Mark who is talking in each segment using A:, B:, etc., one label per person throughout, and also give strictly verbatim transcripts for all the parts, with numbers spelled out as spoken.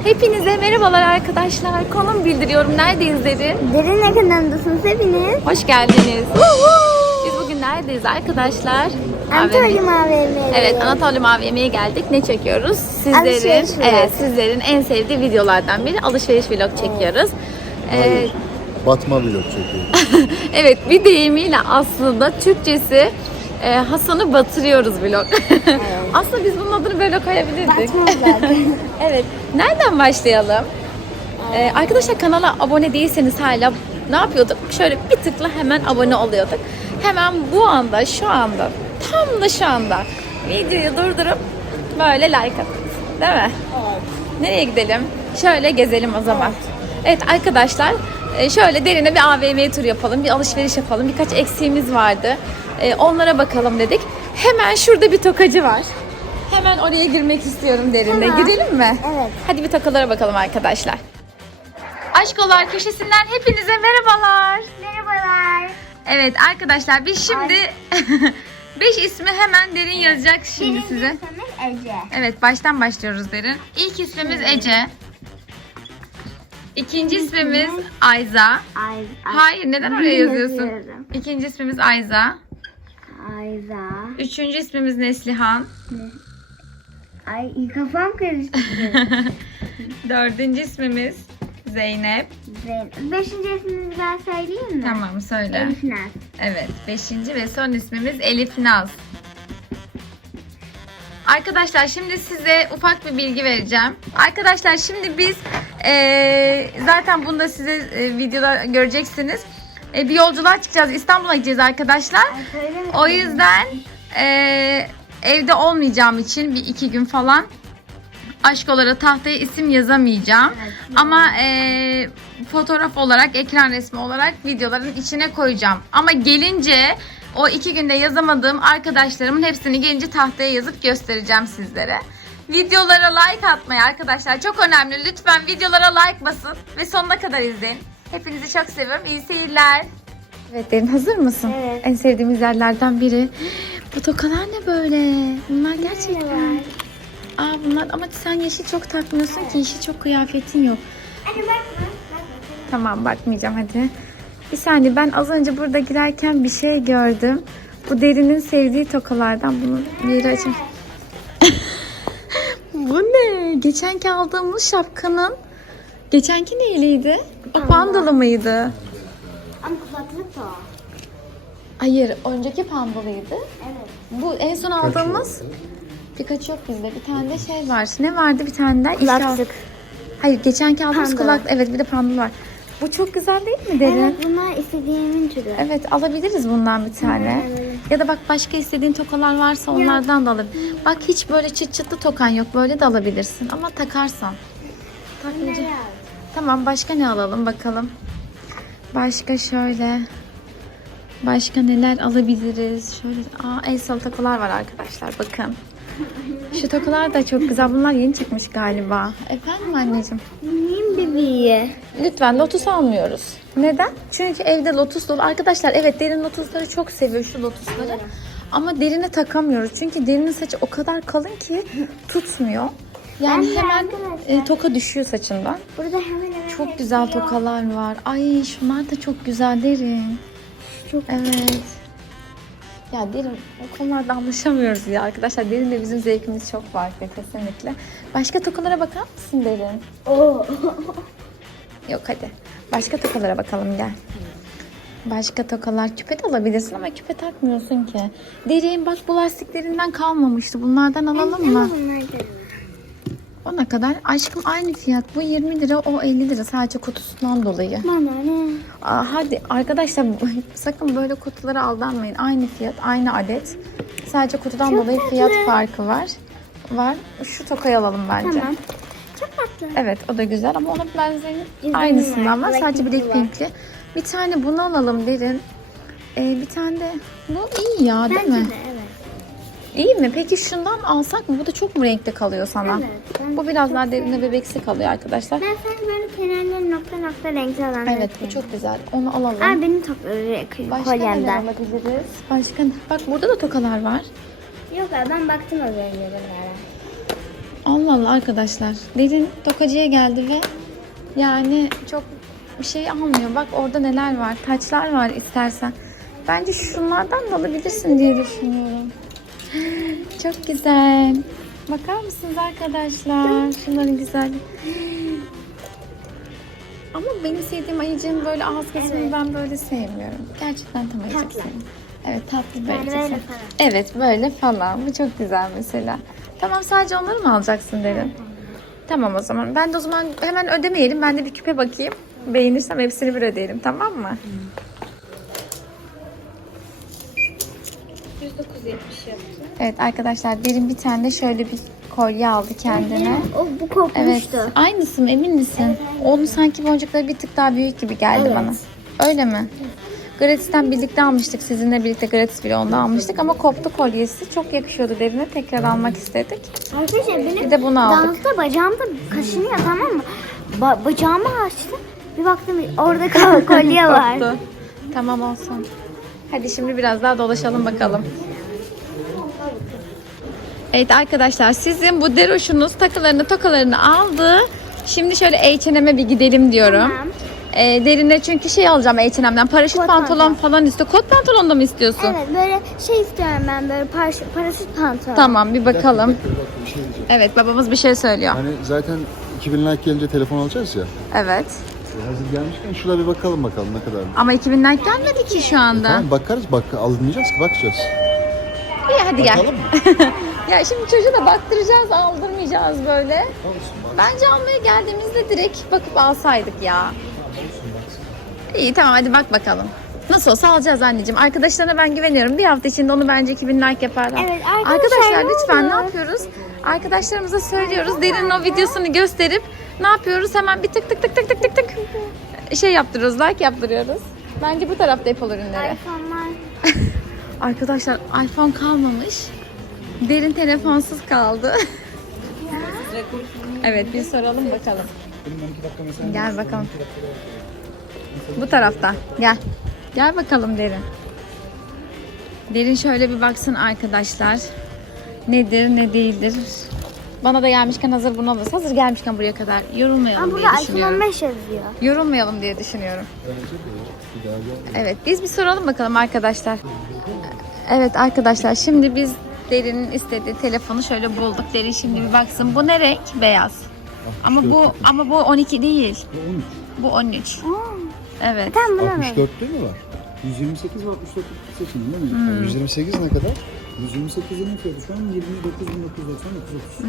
A: Hepinize merhabalar arkadaşlar. Konum bildiriyorum. Neredeyiz Derin?
B: Derin'le kanalındasınız hepiniz.
A: Hoş geldiniz. Biz bugün neredeyiz arkadaşlar?
B: Anatolyum A V M'ye.
A: Evet, Anatolyum A V M'ye geldik. Ne çekiyoruz? Sizlerin
B: Alışveriş vlog.
A: evet, sizlerin en sevdiği videolardan biri alışveriş vlog çekiyoruz. Ee,
C: Batma vlog çekiyoruz.
A: evet, bir deyimiyle aslında Türkçesi e, Hasan'ı batırıyoruz vlog. Evet. Aslında biz bunun adını böyle koyabilirdik.
B: Batma vlog.
A: Evet. Nereden başlayalım? Ee, arkadaşlar kanala abone değilseniz hala ne yapıyorduk? Şöyle bir tıkla hemen abone oluyorduk. Hemen bu anda, şu anda, tam da şu anda videoyu durdurup böyle like atın. Değil mi? Evet. Nereye gidelim? Şöyle gezelim o zaman. Evet, evet arkadaşlar şöyle derine bir A V M tur yapalım. Bir alışveriş yapalım. Birkaç eksiğimiz vardı. Ee, onlara bakalım dedik. Hemen şurada bir tokacı var. Hemen oraya girmek istiyorum derinde.
B: Tamam.
A: Girelim mi?
B: Evet.
A: Hadi bir tokalara bakalım arkadaşlar. Aşkolar köşesinden hepinize merhabalar.
B: Merhabalar.
A: Evet arkadaşlar biz şimdi beş ismi hemen Derin yazacak şimdi
B: Birinci
A: size.
B: ismimiz Ece.
A: Evet baştan başlıyoruz Derin. İlk ismimiz Ece. İkinci ismimiz Ayza.
B: Ay, ay.
A: Hayır neden oraya yazıyorsun?
B: Yazıyorum.
A: İkinci ismimiz Ayza.
B: Ayza.
A: Üçüncü ismimiz Neslihan.
B: Ay kafam karıştı.
A: Dördüncü ismimiz Zeynep.
B: Zeynep. Beşinci ismimizi ben söyleyeyim mi?
A: Tamam söyle.
B: Elif Naz.
A: Evet. Beşinci ve son ismimiz Elif Naz. Arkadaşlar şimdi size ufak bir bilgi vereceğim. Arkadaşlar şimdi biz ee, zaten bunu da size e, videoda göreceksiniz. E, bir yolculuğa çıkacağız. İstanbul'a gideceğiz arkadaşlar.
B: Ay, söyle mi?
A: O yüzden e, evde olmayacağım için bir iki gün falan aşkolara tahtaya isim yazamayacağım.
B: Evet.
A: Ama e, fotoğraf olarak, ekran resmi olarak videoların içine koyacağım. Ama gelince o iki günde yazamadığım arkadaşlarımın hepsini gelince tahtaya yazıp göstereceğim sizlere. Videolara like atmayı arkadaşlar çok önemli. Lütfen videolara like basın ve sonuna kadar izleyin. Hepinizi çok seviyorum. İyi seyirler. Evet Derin hazır mısın?
B: Evet.
A: En sevdiğimiz yerlerden biri. Bu tokalar ne böyle? Bunlar gerçekten. Aa bunlar ama sen yeşil çok takmıyorsun ki yeşil çok kıyafetin yok.
B: Hadi bakma. Bakma.
A: Tamam bakmayacağım hadi. Bir saniye ben az önce burada girerken bir şey gördüm. Bu Derin'in sevdiği tokalardan bunu yeri açayım. Bu ne? Geçenki aldığımız şapkanın geçenki neyliydi? O pandalı mıydı?
B: Ama kulaklık da o.
A: Hayır önceki pandalıydı.
B: Evet.
A: Bu en son aldığımız Pikachu yok bizde. Bir tane de şey var. Ne vardı bir tane daha? İlk al-
B: Kulaklık.
A: Hayır geçenki aldığımız
B: Panda.
A: kulak. Evet bir de panda var. Bu çok güzel değil mi Derin?
B: Evet bunlar istediğimin türü.
A: Evet alabiliriz bundan bir tane.
B: Evet.
A: Ya da bak başka istediğin tokalar varsa onlardan da alabilirsin. Bak hiç böyle çıt çıtlı tokan yok. Böyle de alabilirsin ama takarsan. Takmayacak. Tamam başka ne alalım bakalım. Başka şöyle. Başka neler alabiliriz? Şöyle aa el salı tokalar var arkadaşlar bakın. Şu tokalar da çok güzel. Bunlar yeni çıkmış galiba. Efendim anneciğim?
B: Benim bebeği.
A: Lütfen lotus almıyoruz. Neden? Çünkü evde lotus dolu. Arkadaşlar evet Derin lotusları çok seviyor şu lotusları. Ama Derin'e takamıyoruz. Çünkü Derin'in saçı o kadar kalın ki tutmuyor. Yani
B: Ben de
A: hemen
B: arkadaşlar.
A: e, toka düşüyor saçından.
B: Burada hemen hemen
A: Çok güzel
B: hepsi yok.
A: tokalar var. Ay şunlar da çok güzel Derin.
B: Çok
A: Evet. Ya Derin o konularda anlaşamıyoruz ya arkadaşlar. Derin de bizim zevkimiz çok farklı kesinlikle. Başka tokalara bakar mısın Derin?
B: Oo.
A: Yok hadi. Başka tokalara bakalım gel. Başka tokalar küpe de alabilirsin ama küpe takmıyorsun ki. Derin bak bu lastiklerinden kalmamıştı. Bunlardan alalım mı?
B: Bunlar da var.
A: Ona kadar. Aşkım aynı fiyat. Bu yirmi lira o elli lira sadece kutusundan dolayı.
B: Bana ne?
A: Aa, hadi arkadaşlar sakın böyle kutulara aldanmayın. Aynı fiyat, aynı adet. Sadece kutudan
B: Çok
A: dolayı
B: tatlı.
A: fiyat farkı var. Var. Şu tokayı alalım bence.
B: Tamam. Çok tatlı.
A: Evet o da güzel ama onun benzeri
B: Güzel
A: aynısından var.
B: var.
A: Sadece
B: Black
A: Black
B: var.
A: Pink'li. Bir tane bunu alalım Derin. Ee, bir tane de bu iyi ya değil
B: Bence
A: mi?
B: de evet.
A: İyi mi? Peki şundan alsak mı? Bu da çok mu renkli kalıyor sana?
B: Evet, ben
A: Bu biraz
B: çok
A: daha derine bebeksi kalıyor arkadaşlar.
B: Ben sadece böyle kenarları nokta nokta renkli olan.
A: Evet bu çok güzel. Onu alalım.
B: Aa benim topları
A: Başka neler
B: kolyemden.
A: alabiliriz? Başka ne? Bak burada da tokalar var.
B: Yok abi ben baktım az önce bunlara.
A: Allah Allah arkadaşlar. Derin tokacıya geldi ve yani çok bir şey almıyor. Bak orada neler var. Taçlar var istersen. Bence şunlardan da alabilirsin diye düşünüyorum. Çok güzel. Bakar mısınız arkadaşlar? Şunların güzel. Ama benim sevdiğim ayıcığın böyle ağız kesimini
B: Evet.
A: ben böyle sevmiyorum. Gerçekten tam ayıcık
B: Tatlı.
A: sevmiyorum. Evet tatlı bir
B: Yani
A: ayıcık
B: böyle
A: sevmiyorum.
B: falan.
A: Evet böyle falan. Bu çok güzel mesela. Tamam sadece onları mı alacaksın derin? Tamam o zaman. Ben de o zaman hemen ödemeyelim. Ben de bir küpe bakayım. Beğenirsem hepsini bir ödeyelim, tamam mı?
B: yüz dokuz yetmiş yaptı.
A: Evet arkadaşlar derin bir tane de şöyle bir kolye aldı kendine.
B: O bu
A: Evet.
B: kopmuştu.
A: Aynısı mı, emin misin? Onun sanki boncukları bir tık daha büyük gibi geldi
B: Evet.
A: bana. Öyle mi? Gratis'ten birlikte almıştık. Sizinle birlikte Gratis bile onda almıştık ama koptu kolyesi. Çok yakışıyordu derine. Tekrar almak istedik.
B: Arkadaşlar benim
A: Bir de bunu aldık.
B: dansta bacağımda kaşınıyor, tamam mı? Ba- bacağımı açtım. Bir baktım orada kol- kolye var.
A: Koptu. Tamam olsun. Hadi şimdi biraz daha dolaşalım bakalım. Evet arkadaşlar sizin bu deroşunuz takılarını tokalarını aldı. Şimdi şöyle H and M'e bir gidelim diyorum.
B: Tamam.
A: Ee, derine çünkü şey alacağım H and M'den. Paraşüt
B: Kot
A: pantolon
B: pantolon.
A: falan istiyor. Kot pantolon da mı istiyorsun?
B: Evet, böyle şey istiyorum ben, böyle paraşüt, paraşüt pantolon.
A: Tamam bir bakalım.
C: Bak, bir şey diyeceğim.
A: Evet babamız bir şey söylüyor.
C: Hani zaten iki bin like gelince telefon alacağız ya.
A: Evet.
C: E, Hazır gelmişken şurada bir bakalım bakalım ne kadar.
A: Ama iki bin like gelmedi ki şu anda.
C: Tamam bakarız, bak almayacağız ki, bakacağız.
A: İyi hadi gel.
C: Bakalım mı?
A: Ya şimdi çocuğu da baktıracağız, aldırmayacağız böyle.
C: Olsun bak.
A: Bence almaya geldiğimizde direkt bakıp alsaydık ya.
C: Olsun baksın.
A: İyi tamam hadi bak bakalım. Nasıl olsa alacağız anneciğim. Arkadaşlarına ben güveniyorum. Bir hafta içinde onu bence iki bin like yaparlar.
B: Evet, arkadaşlar, ne
A: lütfen ne
B: olur?
A: yapıyoruz? Arkadaşlarımıza söylüyoruz. Derinin o videosunu gösterip ne yapıyoruz? Hemen bir tık tık tık tık tık tık tık şey yaptırıyoruz. Like yaptırıyoruz. Bence bu tarafta Apple ürünleri.
B: iPhone'lar.
A: Arkadaşlar iPhone kalmamış. Derin telefonsuz kaldı. Evet bir soralım bakalım. Gel bakalım. Bu tarafta. Gel. Gel bakalım Derin. Derin şöyle bir baksın arkadaşlar. Nedir ne değildir. Bana da gelmişken hazır bunu alırız. Hazır gelmişken buraya kadar yorulmayalım
B: Ama
A: diye
B: burada iPhone
A: düşünüyorum.
B: on beş yazıyor.
A: Yorulmayalım diye düşünüyorum.
C: Bence de bir daha gel.
A: Evet biz bir soralım bakalım arkadaşlar. Evet arkadaşlar şimdi biz Derin'in istediği telefonu şöyle bulduk. Derin şimdi bir baksın. Bu ne renk? Beyaz. Ama bu ama bu on iki değil.
C: on üç.
A: Bu on üç. Evet.
B: Tamam, bunu alalım.
C: altmış dörtte mi var? yüz yirmi sekiz ve altmış dört seçin değil mi?
A: Hmm.
C: yüz yirmi sekiz ne kadar? yüz yirmi sekizin fiyatı şu an yirmi dokuz bin dokuz yüz doksan dokuz.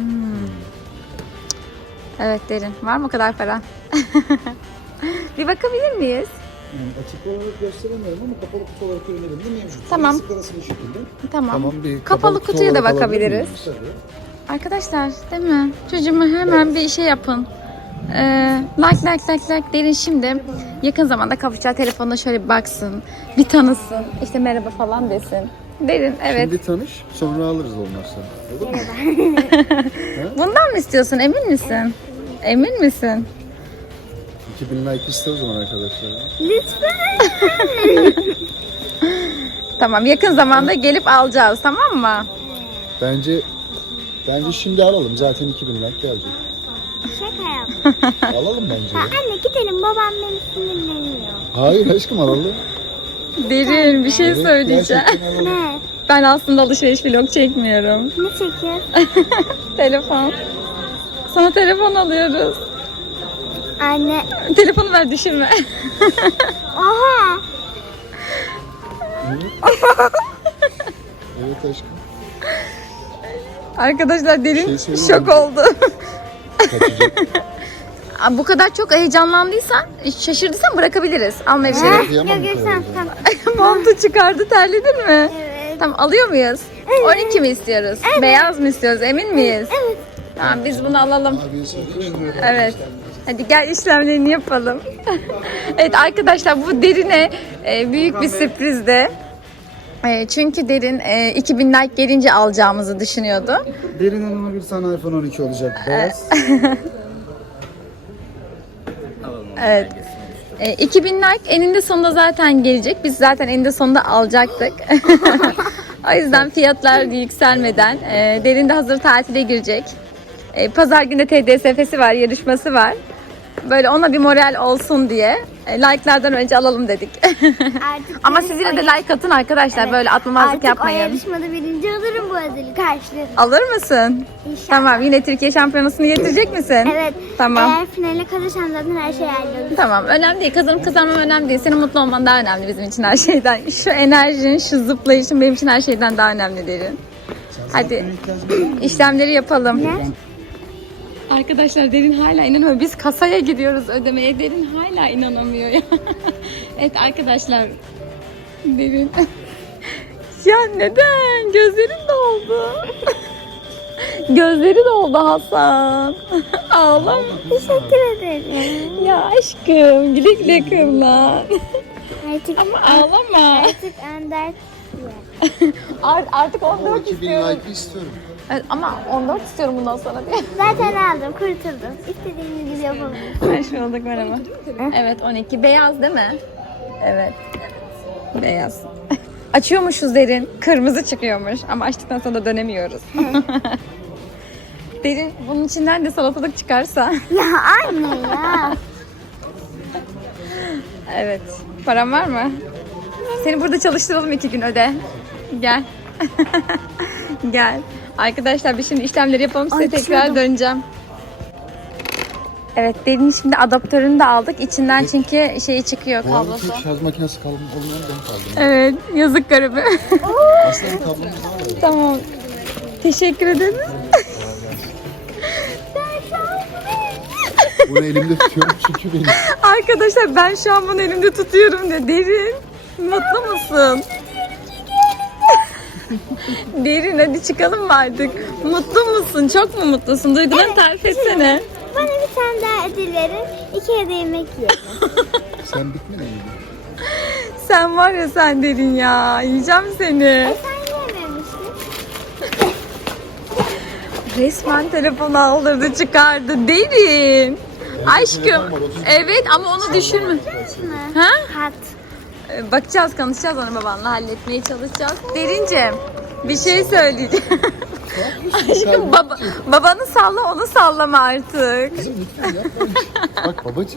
A: Evet Derin. Var mı o kadar para? Bir bakabilir miyiz?
C: Yani açık olarak gösteremiyorum ama kapalı kutu olarak ürünlerinde mevcut.
A: Tamam.
C: Sırası bu şekilde.
A: Tamam.
C: bir
A: Kapalı
C: kutu
A: kutuya da
C: olarak alabilir
A: bakabiliriz.
C: miyiz? Tabii.
A: Arkadaşlar değil mi? Çocuğuma hemen bir şey yapın. Ee, like like like like Derin şimdi yakın zamanda kavuşacağı telefonuna şöyle bir baksın. Bir tanısın. İşte merhaba falan desin. Derin evet.
C: Şimdi tanış, sonra alırız olmazsa. Olur mu?
A: Bundan mı istiyorsun? Emin misin? Emin misin?
C: iki bin like iste o zaman arkadaşlar.
A: Tamam yakın zamanda gelip alacağız tamam mı?
C: Bence bence şimdi alalım. Zaten iki bin like gelecek.
B: Şaka yap.
C: Alalım bence.
B: Ha,
C: ya.
B: anne gidelim, babam beni sinirleniyor.
C: Hayır aşkım alalım.
A: Derin bir şey
C: Evet,
A: söyleyeceğim.
C: gerçekten alalım.
B: Ne?
A: Ben aslında alışveriş vlog çekmiyorum.
B: Ne çekiyor?
A: Telefon. Sana telefon alıyoruz.
B: Anne.
A: Telefonu ver düşünme.
B: Oha.
C: Evet aşkım.
A: Arkadaşlar Derin
C: Bir şey
A: şok
C: söyleyeyim mi?
A: oldu.
C: Kaçacak.
A: Aa, bu kadar çok heyecanlandıysan, şaşırdıysan bırakabiliriz. Almaya bir şey
B: Ha?
A: yok.
C: Kıyamam
B: Yok
C: bu
B: yok
C: kadar
B: sen
C: ya.
B: tamam.
A: Montu çıkardı, terledin mi?
B: Evet.
A: Tamam alıyor muyuz? on iki mi istiyoruz? Beyaz mı istiyoruz? Emin miyiz?
B: Evet.
A: Tamam biz bunu alalım.
C: Abi söylüyorum.
A: Evet. Hadi gel işlemlerini yapalım. Evet arkadaşlar bu Derin'e e, büyük bir sürprizdi. E, çünkü Derin e, iki bin like gelince alacağımızı düşünüyordu.
C: Derin Hanım'a bir sana iPhone on iki olacak. Beyaz.
A: Evet. E, iki bin like eninde sonunda zaten gelecek. Biz zaten eninde sonunda alacaktık. O yüzden fiyatlar yükselmeden e, Derin de hazır tatile girecek. E, pazar günü T D S F'si var, yarışması var. Böyle ona bir moral olsun diye e, like'lardan önce alalım dedik.
B: Artık
A: Ama
B: ben
A: siz yine de
B: o-
A: like atın arkadaşlar.
B: Evet.
A: Böyle atmamazlık
B: Artık o
A: yapmayın.
B: yarışmada birinci alırım, bu ödülü karşılarım.
A: Alır mısın?
B: İnşallah.
A: Tamam, yine Türkiye şampiyonasını getirecek misin?
B: Evet.
A: Tamam.
B: Eğer finale kalırsam zaten her şey hallolur.
A: Tamam, önemli değil. Kazanıp kazanmam önemli değil. Senin mutlu olman daha önemli bizim için her şeyden. Şu enerjin, şu zıplayışın benim için her şeyden daha önemli Derin. Hadi işlemleri yapalım.
B: Ne?
A: Arkadaşlar Derin hala inanamıyor. Biz kasaya gidiyoruz ödemeye. Derin hala inanamıyor ya. Evet arkadaşlar. Derin. Ya neden? Gözlerin doldu. Gözleri doldu Hasan. Ağlama.
B: Teşekkür ederim.
A: Ya aşkım güle güle kullan.
B: Artık,
A: Ama ağlama.
B: artık Ender.
A: Art- artık on dört
C: iki bin
A: istiyorum.
C: like istiyorum.
A: Evet, ama on dört istiyorum bundan sonra diye.
B: Zaten aldım, kurtuldum. İstediğiniz gibi yapabilirim.
A: Hoş bulduk, merhaba. Evet on iki. Beyaz değil mi? Evet. evet. Beyaz. Açıyormuşuz Derin. Kırmızı çıkıyormuş. Ama açtıktan sonra da dönemiyoruz. Derin bunun içinden de salatalık çıkarsa.
B: Ya anne ya.
A: Evet. Param var mı? Seni burada çalıştıralım iki gün öde. Gel. Gel. Arkadaşlar biz şimdi işlemleri yapalım, size
B: Açıyordum.
A: tekrar döneceğim. Evet Derin şimdi adaptörünü de aldık. İçinden çünkü şeyi çıkıyor,
C: Bu arada
A: kablosu.
C: tek şarj makinesi kalın olmayan ben kaldım.
A: Evet yazık garibi.
C: Aslında kablomuz var ya.
A: Tamam. Teşekkür ederim.
C: Bunu elimde tutuyorum çünkü benim.
A: Arkadaşlar ben şu an bunu elimde tutuyorum de. Derin. Mutlu musun? Derin hadi çıkalım mı artık? Mutlu musun? Çok mu mutlusun? Duygularını tarif etsene.
B: Bana bir tane daha ödül verin. İki de yemek yiyelim.
C: Sen bitmedin mi?
A: Sen var ya sen Derin ya. Yiyeceğim seni.
B: E sen yememiştin.
A: Resmen telefonu aldırdı çıkardı. Derin. Aşkım. Evet ama onu düşünme.
B: Mı?
A: Ha?
B: Hat.
A: Ee, Bakacağız, konuşacağız onu babanla. Halletmeye çalışacağız. Derincim bir şey söyleyeceğim. Aşkım baba, babanı salla, onu sallama artık.
C: Kızım lütfen yapma. Bak babacığım.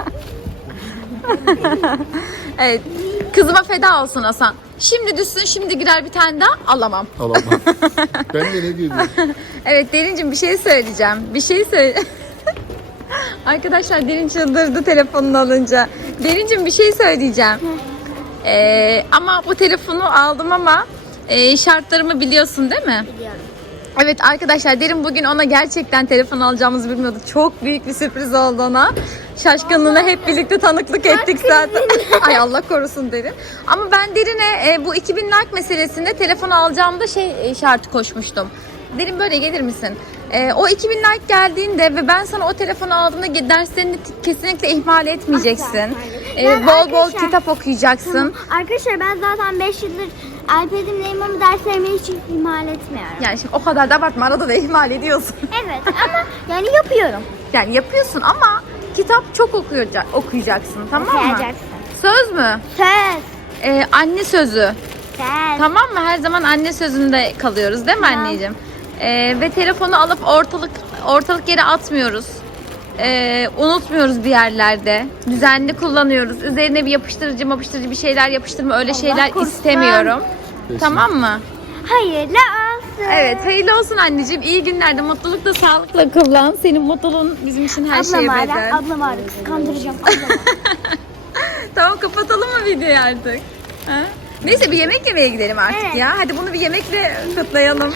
A: Evet. Kızıma feda olsun Hasan. Şimdi düşsün, şimdi girer bir tane daha alamam.
C: Alamam. Ben de ne diyorum?
A: Evet Derincim bir şey söyleyeceğim. Bir şey söyle. Arkadaşlar Derin çıldırdı telefonunu alınca. Derincim bir şey söyleyeceğim. Ee, ama bu telefonu aldım ama e, şartlarımı biliyorsun değil mi?
B: Biliyorum.
A: Evet arkadaşlar Derin bugün ona gerçekten telefon alacağımızı bilmiyordu. Çok büyük bir sürpriz oldu ona. Şaşkınlığına hep birlikte tanıklık ettik zaten. Ay Allah korusun Derin. Ama ben Derin'e e, bu iki bin like meselesinde telefon alacağımda şey e, şartı koşmuştum. Derin böyle gelir misin? E, o iki bin like geldiğinde ve ben sana o telefonu aldığımda derslerini t- kesinlikle ihmal etmeyeceksin.
B: Asla.
A: E,
B: Yani
A: bol bol
B: arkadaşlar-
A: kitap okuyacaksın.
B: Arkadaşlar ben zaten beş yıldır iPad'imleyim ama derslerimi hiç ihmal etmiyorum.
A: Yani şimdi o kadar da abartma, arada da ihmal ediyorsun.
B: Evet ama yani yapıyorum.
A: Yani yapıyorsun ama kitap çok okuyacak, okuyacaksın, tamam mı?
B: Okuyacaksın.
A: Söz mü?
B: Söz.
A: Ee, anne sözü.
B: Söz.
A: Tamam mı? Her zaman anne sözünde kalıyoruz değil mi
B: Tamam.
A: anneciğim? Ee, ve telefonu alıp ortalık ortalık yere atmıyoruz. Ee, unutmuyoruz bir yerlerde. Düzenli kullanıyoruz. Üzerine bir yapıştırıcı yapıştırıcı bir şeyler yapıştırma öyle şeyler
B: korusun.
A: istemiyorum. Tamam mı?
B: Hayırlı olsun.
A: Evet, hayırlı olsun anneciğim. İyi günlerde, mutlulukla, sağlıkla kullan. Senin mutluluğun bizim için her şeye
B: Ablam
A: bedel.
B: ara, ablam ara. Kandıracağım ablam.
A: Tamam, kapatalım mı videoyu artık? Ha? Neyse bir yemek yemeye gidelim artık
B: Evet.
A: ya. Hadi bunu bir yemekle kutlayalım.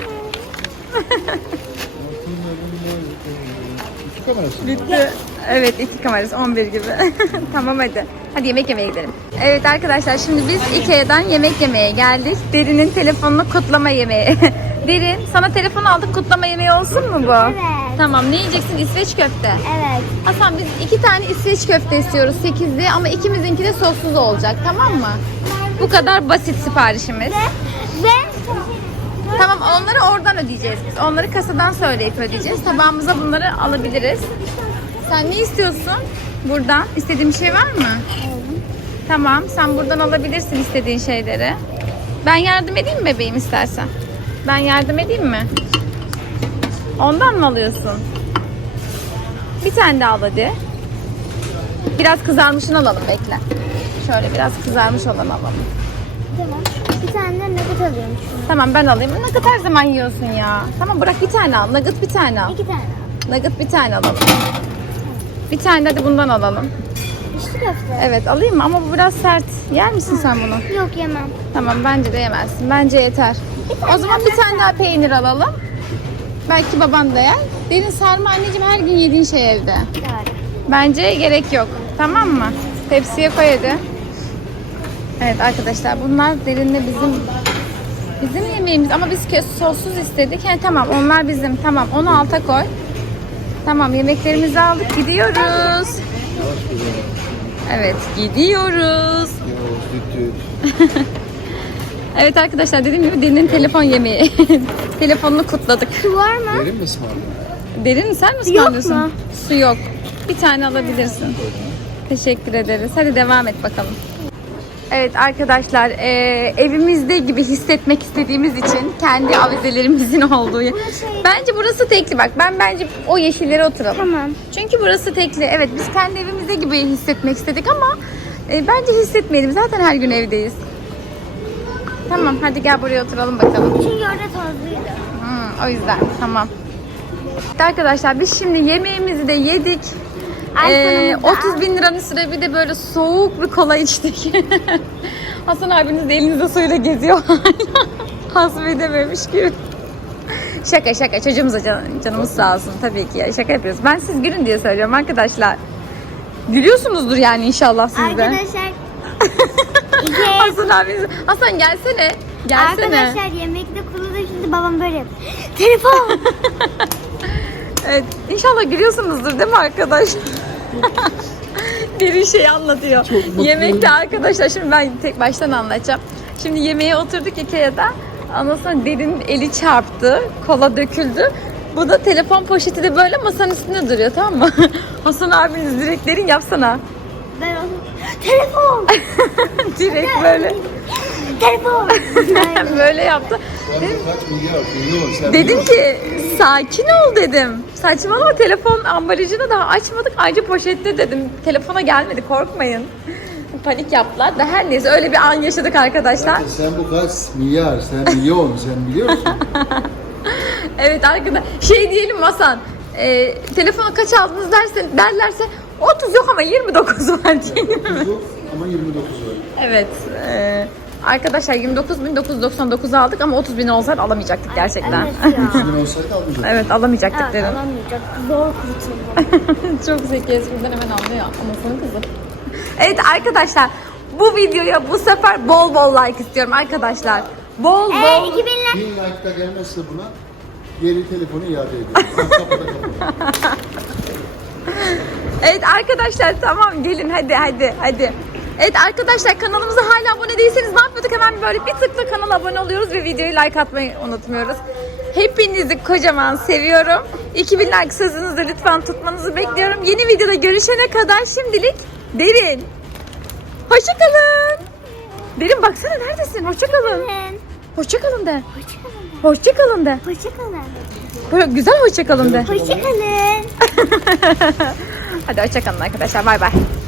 C: İki kamerası.
A: Bitti. Evet, iki kamerası on bir gibi. Tamam hadi. Hadi yemek yemeye gidelim. Evet arkadaşlar şimdi biz Ikea'dan yemek yemeye geldik. Derin'in telefonunu kutlama yemeği. Derin sana telefon aldık, kutlama yemeği olsun mu bu?
B: Evet.
A: Tamam, ne yiyeceksin? İsveç köfte.
B: Evet.
A: Hasan biz iki tane İsveç köfte istiyoruz sekizli ama ikimizinki de sossuz olacak, tamam mı? Bu kadar basit siparişimiz.
B: Ve
A: Tamam, onları oradan ödeyeceğiz biz. Onları kasadan söyleyip ödeyeceğiz. Tabağımıza bunları alabiliriz. Sen ne istiyorsun buradan? İstediğin bir şey var mı? Tamam, sen buradan alabilirsin istediğin şeyleri. Ben yardım edeyim mi bebeğim istersen? Ben yardım edeyim mi? Ondan mı alıyorsun? Bir tane daha al hadi. Biraz kızarmışını alalım, bekle. Şöyle biraz kızarmış olanı alalım.
B: Tamam. Bir tane de nugget alıyorum şunu.
A: Tamam ben alayım. Nugget her zaman yiyorsun ya. Tamam bırak, bir tane al. Nugget bir tane al.
B: İki tane al.
A: Nugget bir tane alalım. Bir tane de hadi bundan alalım.
B: İçli köfte.
A: Evet alayım mı? Ama bu biraz sert. Yer misin sen bunu?
B: Yok yemem.
A: Tamam bence de yemezsin. Bence yeter. O zaman bir tane daha peynir alalım. Belki baban da yer. Derin sarma anneciğim her gün yediğin şey evde.
B: Doğru.
A: Bence gerek yok. Tamam mı? Tepsiye koy hadi. Evet arkadaşlar bunlar Derin'le bizim bizim yemeğimiz ama biz kes sossuz istedik. He, tamam onlar bizim. Tamam onu alta koy. Tamam yemeklerimizi aldık gidiyoruz. Evet gidiyoruz. Evet arkadaşlar dediğim gibi Derin'in telefon yemeği. Telefonunu kutladık.
B: Su var mı?
C: Verir mi ısmarladın?
A: Derin sen mi
B: Yok
A: ısmarlıyorsun?
B: mu?
A: Su yok. Bir tane alabilirsin. Teşekkür ederiz. Hadi devam et bakalım. Evet arkadaşlar e, evimizde gibi hissetmek istediğimiz için kendi avizelerimizin olduğu yer. Bence burası tekli bak. Ben bence o yeşillere oturalım.
B: Tamam.
A: Çünkü burası tekli. Evet biz kendi evimizde gibi hissetmek istedik ama e, bence hissetmeyelim. Zaten her gün evdeyiz. Tamam hadi gel buraya oturalım bakalım.
B: Çünkü orada tozluydu.
A: Hmm, o yüzden tamam. İşte arkadaşlar biz şimdi yemeğimizi de yedik. Ee,
B: iPhone'umuzu da
A: otuz bin liranın üstüne bir de böyle soğuk bir kola içtik. Hasan abiniz de elinizde suyla geziyor. Hazmedememiş gibi. Şaka şaka çocuğumuza can, canımız sağ olsun tabii ki ya şaka yapıyoruz. Ben siz gülün diye söylüyorum arkadaşlar. Gülüyorsunuzdur yani inşallah siz de.
B: Arkadaşlar. iki-
A: Hasan abiniz. Hasan gelsene. Gelsene.
B: Arkadaşlar yemekte kuruldu şimdi babam böyle yapıyor. Telefon.
A: Evet, inşallah gülüyorsunuzdur değil mi arkadaşlar? Bir şey anlatıyor. Yemekte arkadaşlar, şimdi ben tek baştan anlatacağım. Şimdi yemeğe oturduk Ikea'da. Ondan sonra Derin eli çarptı, kola döküldü. Bu da telefon poşeti de böyle masanın üstünde duruyor, tamam mı? Hasan abiniz direkt Derin yapsana.
B: Ben onu. Telefon.
A: Direkt böyle
B: Telefon.
A: böyle yaptı.
C: Sen bu kaç milyar? Milyon. Sen
A: Dedim ki sakin ol dedim. Saçmalama telefon ambalajını daha açmadık. Ayrıca poşette dedim. Telefona gelmedi korkmayın. Panik yaptılar da her neyse öyle bir an yaşadık arkadaşlar.
C: Zaten sen bu kaç milyar? Sen milyon. Sen biliyorsun.
A: Evet arkadaşlar şey diyelim Hasan. E, telefonu kaç aldınız dersen, derlerse otuz yok ama yirmi dokuz var diyelim.
C: otuz yok ama yirmi dokuz var.
A: Evet. E, arkadaşlar yirmi dokuz bin dokuz yüz doksan dokuz aldık ama otuz bin olsaydı alamayacaktık gerçekten.
B: Evet ya.
C: otuz bin olsaydı almayacak.
A: Evet alamayacaktık
B: Evet,
A: dedim.
B: alamayacak. Zor kurtuldum.
A: Çok zeki espriden hemen anlıyor anasının kızı. Evet arkadaşlar bu videoya bu sefer bol bol like istiyorum arkadaşlar. Bol
B: Eğer
A: bol.
B: iki binler
C: bin like da gelmezse buna geri telefonu iade ediyoruz. Sen kapıda kapıda.
A: Evet arkadaşlar tamam gelin hadi hadi hadi. Evet arkadaşlar kanalımıza hala abone değilseniz ne yapıyorduk? Hemen böyle bir tıkla kanala abone oluyoruz ve videoyu like atmayı unutmuyoruz. Hepinizi kocaman seviyorum. iki bin like sözünüzü lütfen tutmanızı bekliyorum. Yeni videoda görüşene kadar şimdilik Derin. Hoşçakalın. Derin baksana neredesin? Hoşçakalın. Hoşçakalın de.
B: Hoşçakalın.
A: Hoşçakalın de.
B: Hoşçakalın.
A: Böyle güzel hoşçakalın de.
B: Hoşçakalın.
A: Hadi hoşçakalın arkadaşlar. Bay bay.